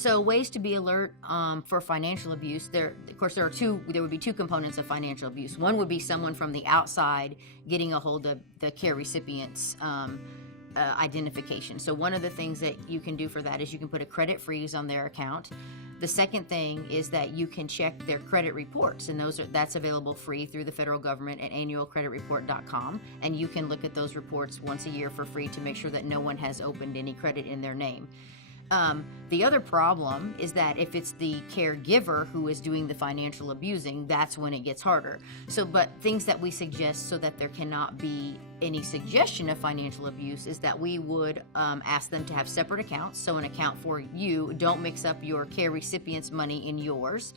So ways to be alert for financial abuse. There would be two components of financial abuse. One would be someone from the outside getting a hold of the care recipient's identification. So one of the things that you can do for that is you can put a credit freeze on their account. The second thing is that you can check their credit reports, and that's available free through the federal government at annualcreditreport.com, and you can look at those reports once a year for free to make sure that no one has opened any credit in their name. The other problem is that if it's the caregiver who is doing the financial abusing, that's when it gets harder. But things that we suggest so that there cannot be any suggestion of financial abuse is that we would ask them to have separate accounts. So an account for you, don't mix up your care recipient's money in yours.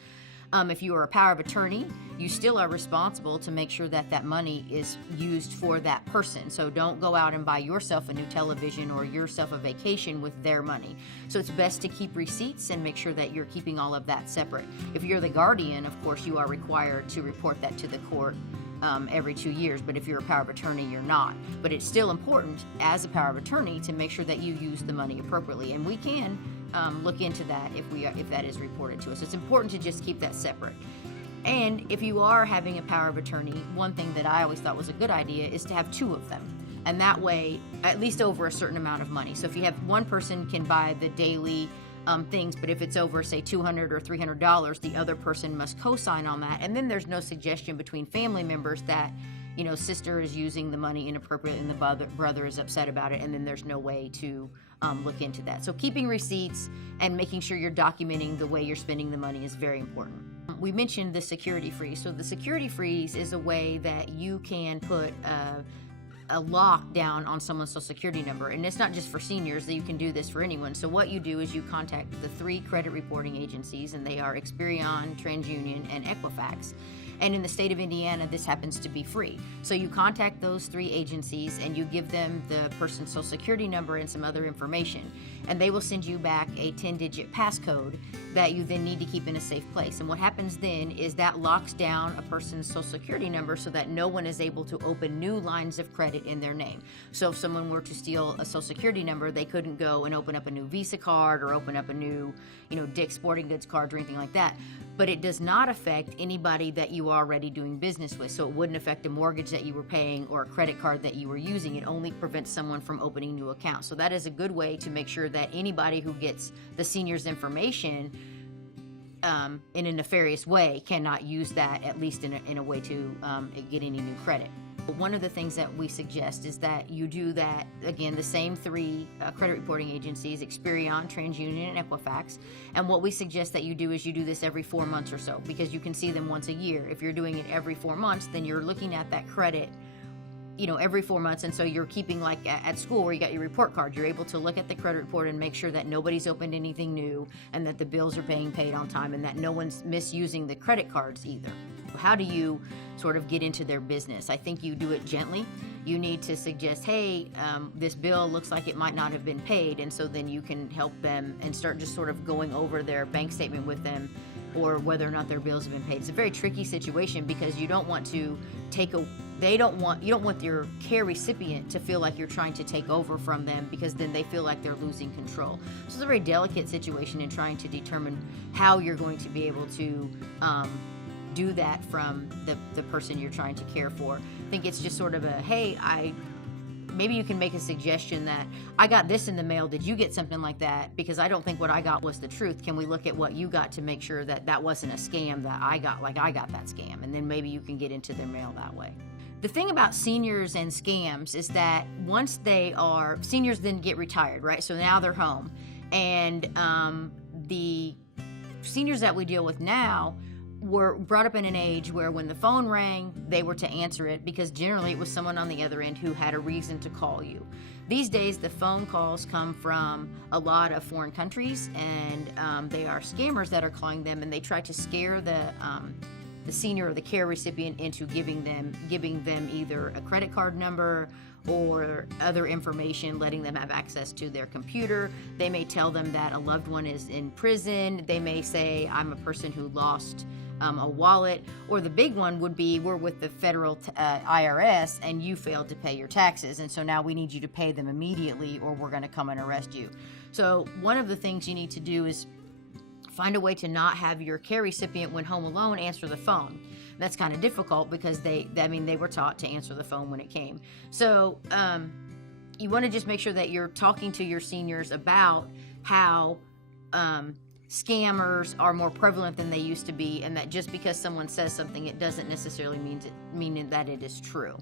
If you are a power of attorney, you still are responsible to make sure that that money is used for that person. So don't go out and buy yourself a new television or yourself a vacation with their money. So it's best to keep receipts and make sure that you're keeping all of that separate. If you're the guardian, of course, you are required to report that to the court every 2 years, but if you're a power of attorney, you're not. But it's still important as a power of attorney to make sure that you use the money appropriately, and we can look into that if that is reported to us. It's important to just keep that separate. And if you are having a power of attorney, one thing that I always thought was a good idea is to have two of them, and that way, at least over a certain amount of money. So if you have one person can buy the daily things, but if it's over, say, $200 or $300, the other person must co-sign on that. And then there's no suggestion between family members that, sister is using the money inappropriately and the brother is upset about it, and then there's no way to look into that. So keeping receipts and making sure you're documenting the way you're spending the money is very important. We mentioned the security freeze. So the security freeze is a way that you can put a lockdown on someone's social security number, and it's not just for seniors, that you can do this for anyone. So what you do is you contact the 3 credit reporting agencies, and they are Experian, TransUnion, and Equifax. And in the state of Indiana, this happens to be free. So you contact those 3 agencies and you give them the person's social security number and some other information. And they will send you back a 10-digit passcode that you then need to keep in a safe place. And what happens then is that locks down a person's social security number so that no one is able to open new lines of credit in their name. So if someone were to steal a social security number, they couldn't go and open up a new Visa card or open up a new, Dick's Sporting Goods card or anything like that. But it does not affect anybody that you are already doing business with. So it wouldn't affect a mortgage that you were paying or a credit card that you were using. It only prevents someone from opening new accounts. So that is a good way to make sure that anybody who gets the senior's information in a nefarious way cannot use that, at least in a way to get any new credit. One of the things that we suggest is that you do that, again, the same 3 credit reporting agencies, Experian, TransUnion, and Equifax. And what we suggest that you do is you do this every 4 months or so, because you can see them once a year. If you're doing it every 4 months, then you're looking at that credit, every 4 months. And so you're keeping, like at school where you got your report card, you're able to look at the credit report and make sure that nobody's opened anything new and that the bills are being paid on time and that no one's misusing the credit cards either. How do you sort of get into their business? I think you do it gently. You need to suggest, hey, this bill looks like it might not have been paid, and so then you can help them and start just sort of going over their bank statement with them or whether or not their bills have been paid. It's a very tricky situation because you don't want to you don't want your care recipient to feel like you're trying to take over from them, because then they feel like they're losing control. So it's a very delicate situation in trying to determine how you're going to be able to do that from the person you're trying to care for. I think it's just sort of a, hey, maybe you can make a suggestion that I got this in the mail. Did you get something like that? Because I don't think what I got was the truth. Can we look at what you got to make sure that that wasn't a scam that I got, like I got that scam? And then maybe you can get into their mail that way. The thing about seniors and scams is that once seniors then get retired, right? So now they're home. And the seniors that we deal with now were brought up in an age where when the phone rang, they were to answer it, because generally it was someone on the other end who had a reason to call you. These days, the phone calls come from a lot of foreign countries, and they are scammers that are calling them, and they try to scare the senior or the care recipient into giving them either a credit card number or other information, letting them have access to their computer. They may tell them that a loved one is in prison. They may say, I'm a person who lost a wallet. Or the big one would be, we're with the federal IRS and you failed to pay your taxes, and so now we need you to pay them immediately or we're going to come and arrest you. So one of the things you need to do is Find a way to not have your care recipient when home alone answer the phone. That's kind of difficult because they were taught to answer the phone when it came. So you want to just make sure that you're talking to your seniors about how scammers are more prevalent than they used to be, and that just because someone says something, it doesn't necessarily mean that it is true.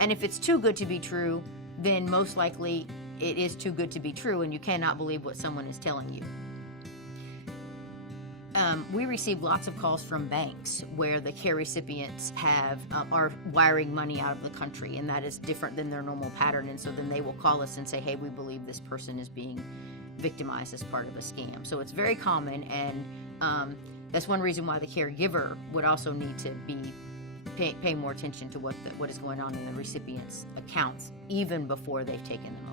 And if it's too good to be true, then most likely it is too good to be true, and you cannot believe what someone is telling you. We receive lots of calls from banks where the care recipients are wiring money out of the country, and that is different than their normal pattern. And so then they will call us and say, hey, we believe this person is being victimized as part of a scam. So it's very common, and that's one reason why the caregiver would also need to be pay more attention to what is going on in the recipient's accounts even before they've taken the money.